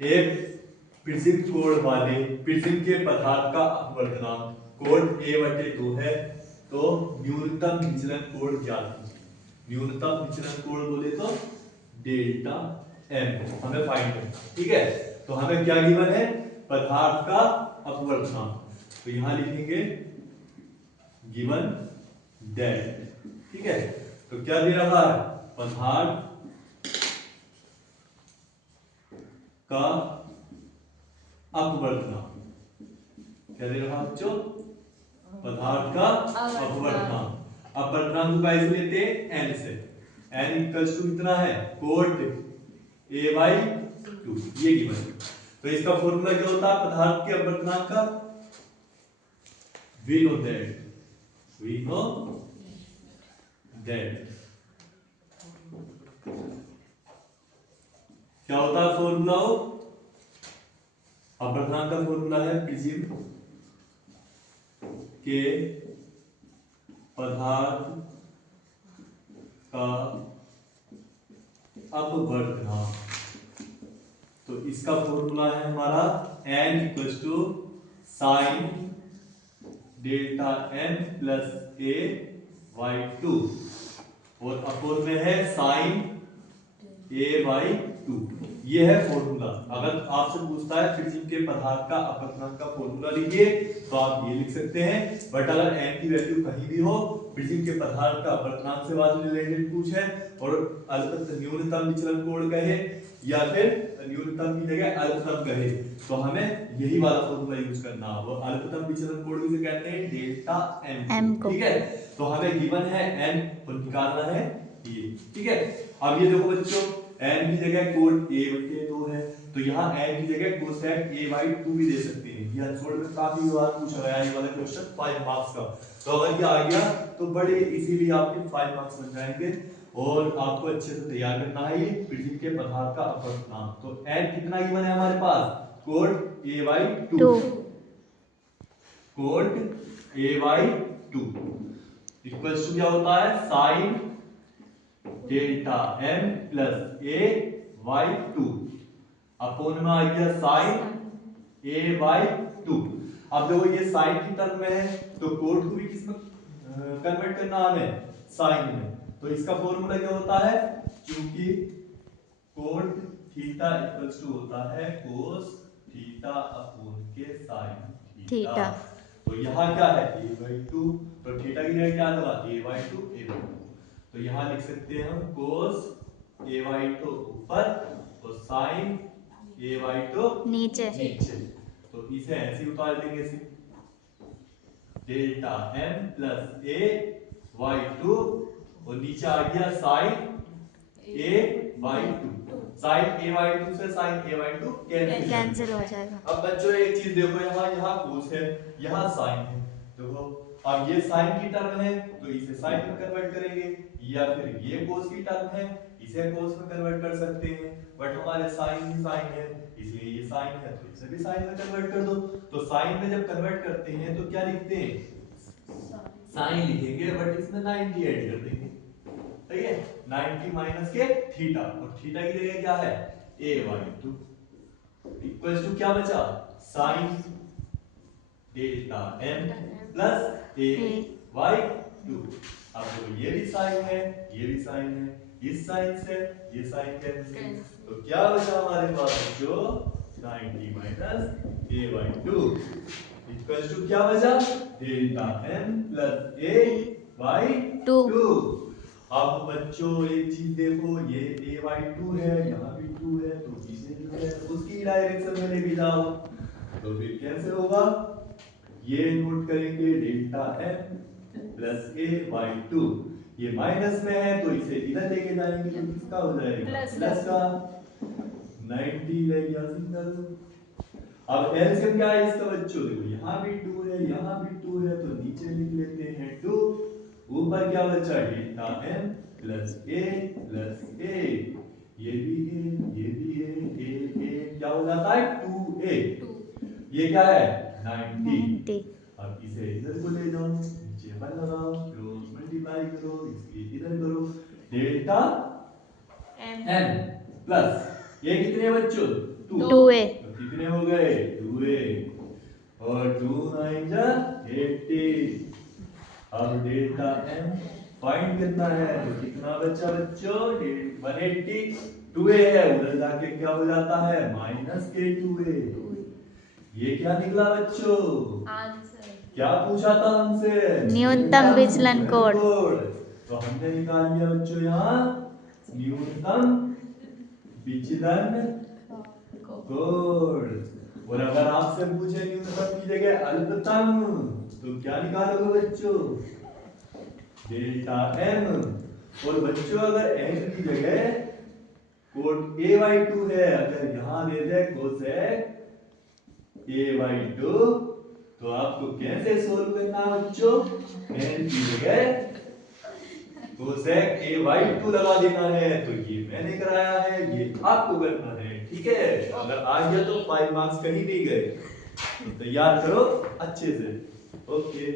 एक प्रिज्म कोण वाले प्रिज्म के पदार्थ का अपवर्तनांक कोण a/2 है, तो न्यूनतम विचलन कोण ज्ञात कीजिए। न्यूनतम विचलन कोण बोले तो डेल्टा m हमें फाइंड करना है, ठीक है। तो हमें क्या गिवन है, पदार्थ का अपवर्तनांक, तो यहां लिखेंगे गिवन दैट, ठीक है। तो क्या दे रहा है, पदार्थ का अपवर्तनांक, क्या दे रहा बच्चों, पदार्थ का अपवर्तनांक। अपवर्तनांक को कैसे लेते हैं, n से। n इक्वल्स टू कितना है, कोट a/2, ये गिवन है। तो इसका फॉर्मूला क्या होता है पदार्थ के अपवर्तनांक का, we know that क्या होता है फॉर्मूला, अपवर्तनांक का फॉर्मूला है प्रिज्म के पदार्थ का अपवर्तनांक। तो इसका फॉर्मूला है हमारा n equals to sine delta m plus a/2 और अपोर में है साइन a/2, ये है फॉर्मूला। अगर आपसे पूछता है प्रिज्म के पदार्थ का अपवर्तनांक का फॉर्मूला लिखिए, तो आप ये लिख सकते हैं। बट अगर n की वैल्यू कहीं भी हो, प्रिज्म के पदार्थ का अपवर्तनांक से बात रिलेटेड पूछे और न्यूनतम विचलन कोण कहे या फिर न्यूनतम की जगह अल्पतम कहे, तो हमें यही वाला फॉर्मूला यूज करना होगा। अल्पतम विचलन कोण किसे कहते हैं, डेल्टा m, ठीक है। तो हमें गिवन है n और निकालना है ये, ठीक है। अब ये देखो बच्चों, n की जगह कोट a/2 है, तो यहाँ n की जगह कोसेक a/2 भी दे सकते हैं। ये अनसोल्ड में काफी बार पूछा गया है ये वाला क्वेश्चन 5 मार्क्स का। तो अगर ये आ गया तो बड़े इजीली आपके 5 मार्क्स बन जाएंगे और आपको अच्छे से तैयार करना है ये प्रिज्म के पदार्थ का अपवर्तनांक। तो n कितना गिवन है हमारे पास, cot a/2, cot a/2 equals to क्या होता है, sine delta m plus a/2 upon में आ गया साइन a/2। अब देखो ये साइन की टर्म में है, तो कोट को भी किसमें कन्वर्ट करना हमें, साइन में। तो इसका फॉर्मूला क्या होता है, क्योंकि कोट थीटा इक्वल्स टू होता है कोस थीटा अपोन के साइन थीटा। तो यहाँ क्या है a/2, तो थीटा की जगह क्या लगा a/2। तो यहाँ लिख सकते हैं हम कोस a/2 ऊपर और साइन a/2 नीचे। तो इसे ऐसे उतार देंगे, डेल्टा m प्लस a/2 और नीचे आ गया साइन a/2। साइन a/2 से साइन a/2 कैंसिल हो जाएगा। अब बच्चों एक चीज देखो, यहाँ कोस है, यहाँ साइन है। देखो अब ये साइन की टर्म है तो इसे साइन में कन्वर्ट करेंगे, या फिर ये कोस की टर्म है इसे कोस में कन्वर्ट कर सकते हैं। बट हमारे साइन ही साइन है, इसलिए ये साइन है तो इसे भी साइन में कन्वर्ट कर दो। तो साइन में जब कन्वर्ट करते हैं तो क्या लिखते हैं, साइन लिखेंगे, बट इसमें 90 ऐड कर देंगे, ठीक है। 90 माइनस के थीटा, और थीटा की जगह क्या है a/2 इक्वल्स टू क्या बचा, sign delta m plus a/2। अब देखो ये भी साइन है, ये भी साइन है, इस साइन से ये साइन कैंसिल, तो क्या बचा हमारे पास जो 90 माइनस a/2 इक्वल्स टू क्या बचा, डेल्टा m प्लस a/2। अब बच्चों एक चीज देखो, ये a/2 है, यहाँ भी 2 है, तो इसे जो है उसकी डायरेक्शन में लेके जाओ, तो फिर कैसे होगा, ये नोट करेंगे डेल्टा m प्लस a/2, ये माइनस में है तो इसे इधर लेके जाएंगे तो किसका हो जाएगा, प्लस का। 90 ले गया सिंगल। अब एलसीएम क्या है इसका बच्चों, देखो यहाँ भी 2 है, यहाँ भी 2 है, तो नीचे लिख लेते हैं 2, ऊपर क्या बचा डेल्टा m प्लस a, ये भी है, ये भी है, a क्या हो जाता है 2a, ये क्या है 90। अब इसे इधर को ले जाओ, नीचे पर लगाओ, क्रॉस मल्टीप्लाई करो, इसके इधर करो, डेल्टा m प्लस ये कितने बच्चों 2a। तो कितने हो गए 2a और 2 9 जा 80। अब डेल्टा m फाइंड करना है तो कितना बचा बच्चों 180। 2a है उधर जाके क्या हो जाता है माइनस के 2a। ये क्या निकला बच्चों आंसर। क्या पूछा था हमसे न्यूनतम विचलन कोण। तो हमने निकाल लिया बच्चों यहाँ न्यूनतम विचलन कोण। और अगर आपसे पूछे न्यूनतम की जगह अल्पतम तो क्या निकालोगे बच्चों डेल्टा m। और बच्चों अगर m की जगह कोण a/2 है अगर यहां दे दे कोसेक a/2 तो आपको कैसे सोल्व करना है बच्चों n की जगह कोसेक a/2 लगा देना है। तो ये मैंने कराया है ये आपको करना है ठीक है। अगर आ गया तो 5 मार्क्स कहीं नहीं गए तो तैयार करो अच्छे से ओके।